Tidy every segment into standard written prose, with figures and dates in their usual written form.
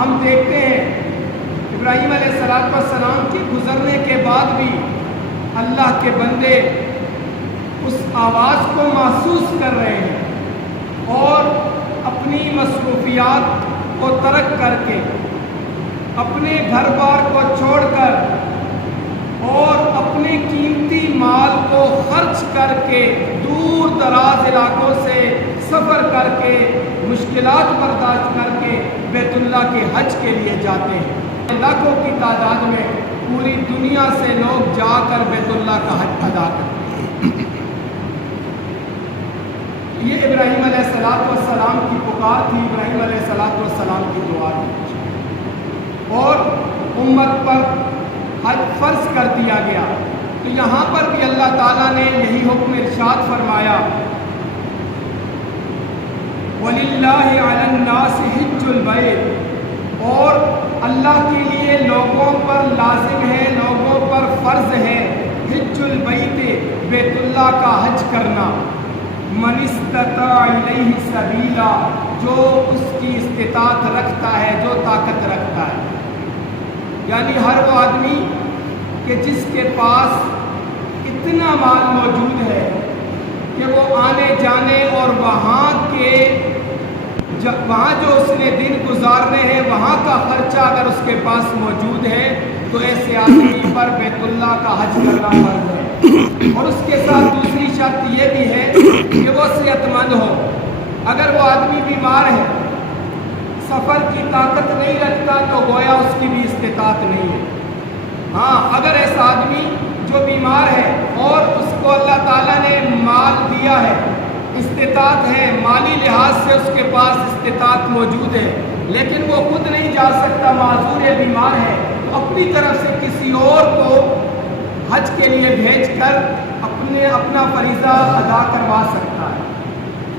ہم دیکھتے ہیں ابراہیم علیہ السلام کے گزرنے کے بعد بھی اللہ کے بندے اس آواز کو محسوس کر رہے ہیں اور اپنی مصروفیات کو ترک کر کے اپنے گھر بار کو چھوڑ کر اور اپنے قیمتی مال کو خرچ کر کے دور دراز علاقوں سے سفر کر کے مشکلات برداشت کر کے بیت اللہ کے حج کے لیے جاتے ہیں۔ لاکھوں کی تعداد میں پوری دنیا سے لوگ جا کر بیت اللہ کا حج ادا کرتے ہیں۔ یہ ابراہیم علیہ السلام کی پکار تھی، ابراہیم علیہ السلام کی دعا تھی، اور امت پر حج فرض کر دیا گیا۔ تو یہاں پر بھی اللہ تعالیٰ نے یہی حکم ارشاد فرمایا، وَلِلَّهِ عَلَى النَّاسِ حِجُّ الْبَيْتِ، اور اللہ کے لیے لوگوں پر لازم ہے، لوگوں پر فرض ہے، حج البیت، بیت اللہ کا حج کرنا، من استطاع الیہ سبیلا، جو اس کی استطاعت رکھتا ہے، جو طاقت رکھتا ہے، یعنی ہر وہ آدمی کہ جس کے پاس اتنا مال موجود ہے کہ وہ آنے جانے اور وہاں جو اس نے دن گزارنے ہیں وہاں کا خرچہ اگر اس کے پاس موجود ہے تو ایسے آدمی پر بیت اللہ کا حج کرنا فرض ہے۔ اور اس کے ساتھ دوسری شرط یہ بھی ہے کہ وہ صحت مند ہو۔ اگر وہ آدمی بیمار ہے، سفر کی طاقت نہیں رکھتا، تو گویا اس کی بھی استطاعت نہیں ہے۔ ہاں، اگر ایسا آدمی جو بیمار ہے اور اس کو اللہ تعالیٰ نے مال دیا ہے، استطاعت ہے، مالی لحاظ سے اس کے پاس استطاعت موجود ہے، لیکن وہ خود نہیں جا سکتا، معذور ہے، بیمار ہے، تو اپنی طرف سے کسی اور کو حج کے لیے بھیج کر اپنا فریضہ ادا کروا سکتا ہے۔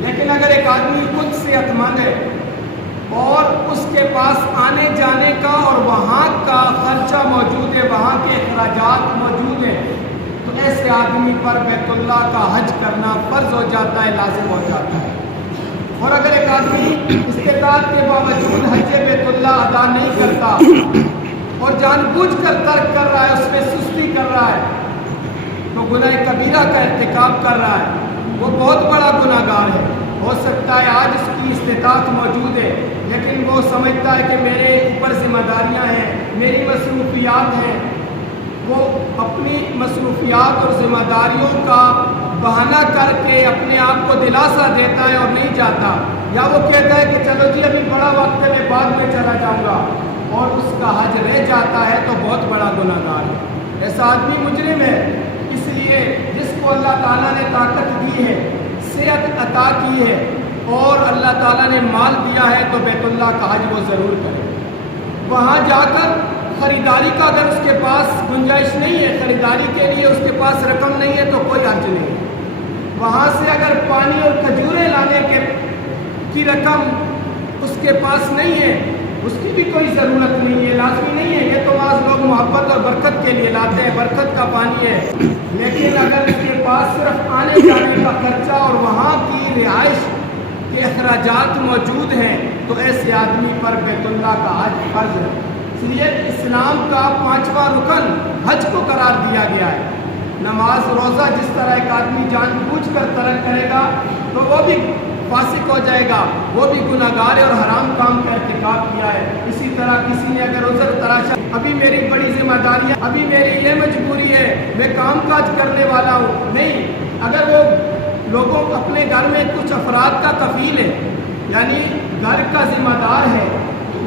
لیکن اگر ایک آدمی خود صحت مند ہے اور اس کے پاس آنے جانے کا اور وہاں کا خرچہ موجود ہے، وہاں کے اخراجات موجود ہیں، تو ایسے آدمی پر بیت اللہ کا حج کرنا فرض ہو جاتا ہے، لازم ہو جاتا ہے۔ اور اگر ایک آدمی استطاعت کے باوجود حج بیت اللہ ادا نہیں کرتا اور جان بوجھ کر ترک کر رہا ہے، اس میں سستی کر رہا ہے، تو گناہ کبیرہ کا ارتکاب کر رہا ہے، وہ بہت بڑا گناہ گار ہے۔ ہو سکتا ہے آج اس کی استطاعت موجود ہے، لیکن وہ سمجھتا ہے کہ میرے اوپر ذمہ داریاں ہیں، میری مصروفیات ہیں، وہ اپنی مصروفیات اور ذمہ داریوں کا بہانہ کر کے اپنے آپ کو دلاسا دیتا ہے اور نہیں جاتا، یا وہ کہتا ہے کہ چلو جی ابھی بڑا وقت ہے، میں بعد میں چلا جاؤں گا، اور اس کا حج رہ جاتا ہے، تو بہت بڑا گناہ گار ہے۔ ایسا آدمی مجرم ہے۔ اس لیے جس کو اللہ تعالیٰ نے طاقت دی ہے، صحت عطا کی ہے اور اللہ تعالیٰ نے مال دیا ہے، تو بیت اللہ کا حج وہ ضرور کرے۔ وہاں جا کر خریداری کا اگر اس کے پاس گنجائش نہیں ہے، خریداری کے لیے اس کے پاس رقم نہیں ہے، تو کوئی حرج نہیں ہے۔ وہاں سے اگر پانی اور کھجوریں لانے کی رقم اس کے پاس نہیں ہے، اس کی بھی کوئی ضرورت نہیں ہے، لازمی نہیں ہے۔ یہ تو بعض لوگ محبت اور برکت کے لیے لاتے ہیں، برکت کا پانی ہے، لیکن اگر اس کے پاس صرف آنے جانے کا خرچہ اور وہاں کی رہائش کے اخراجات موجود ہیں، تو ایسے آدمی پر بیت اللہ کا حج فرض ہے۔ اس لیے اسلام کا 5واں رکن حج کو قرار دیا گیا ہے۔ نماز روزہ جس طرح ایک آدمی جان بوجھ کر ترک کرے گا تو وہ بھی فاسق ہو جائے گا، وہ بھی گناہ گار ہے اور حرام کام کا ارتکاب کیا ہے۔ اسی طرح کسی نے اگر عذر تراشا، ابھی میری بڑی ذمہ داری ہے، ابھی میری یہ مجبوری ہے، میں کام کاج کرنے والا ہوں، نہیں، اگر وہ لوگوں اپنے گھر میں کچھ افراد کا کفیل ہے، یعنی گھر کا ذمہ دار ہے،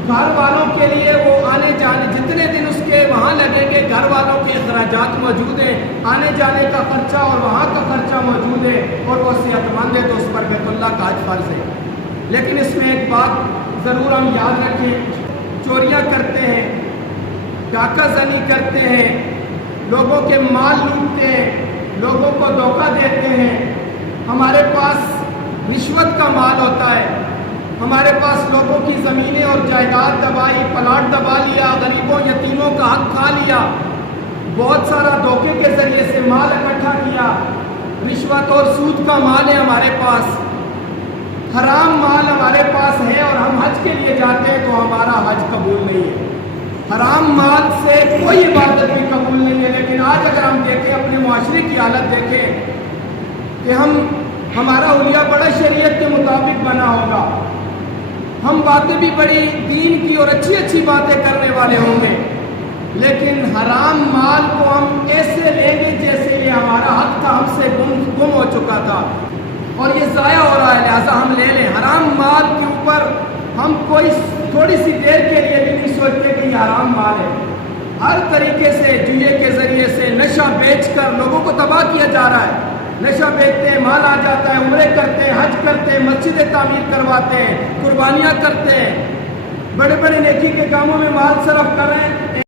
گھر والوں کے لیے وہ آنے جانے جتنے دن اس کے وہاں لگیں گے، گھر والوں کے اخراجات موجود ہیں، آنے جانے کا خرچہ اور وہاں کا خرچہ موجود ہے، اور وہ صحت مند ہے، تو اس پر بیت اللہ کا حج فرض ہے۔ لیکن اس میں ایک بات ضرور ہم یاد رکھیں، چوریاں کرتے ہیں، ڈاکہ زنی کرتے ہیں، لوگوں کے مال لوٹتے ہیں، لوگوں کو دھوکہ دیتے ہیں، ہمارے پاس رشوت کا مال ہوتا ہے، ہمارے پاس لوگوں کی زمینیں اور جائیداد دبائی، پلاٹ دبا لیا، غریبوں یتیموں کا حق کھا لیا، بہت سارا دھوکے کے ذریعے سے مال اکٹھا کیا، رشوت اور سود کا مال ہے ہمارے پاس، حرام مال ہمارے پاس ہے، اور ہم حج کے لیے جاتے ہیں تو ہمارا حج قبول نہیں ہے. حرام مال سے کوئی عبادت بھی قبول نہیں ہے. لیکن آج اگر ہم دیکھیں اپنے معاشرے کی حالت دیکھیں کہ ہمارا حلیہ بڑا شریعت کے مطابق بنا ہوگا, ہم باتیں بھی بڑی دین کی اور اچھی اچھی باتیں کرنے والے ہوں گے, لیکن حرام مال کو ہم ایسے لیں گے جیسے یہ ہمارا حق تھا, ہم سے گم ہو چکا تھا اور یہ ضائع ہو رہا ہے, لہٰذا ہم لے لیں. حرام مال کے اوپر ہم کوئی تھوڑی سی دیر کے لیے بھی نہیں سوچتے کہ یہ حرام مال ہے. ہر طریقے سے جوئے کے ذریعے سے نشہ بیچ کر لوگوں کو تباہ کیا جا رہا ہے. نشہ بیچتے ہیں, مال آ جاتا ہے, عمرے کرتے ہیں, حج کرتے ہیں, مسجدیں تعمیر کرواتے ہیں, قربانیاں کرتے ہیں, بڑے بڑے نیکی کے کاموں میں مال صرف کر رہے ہیں.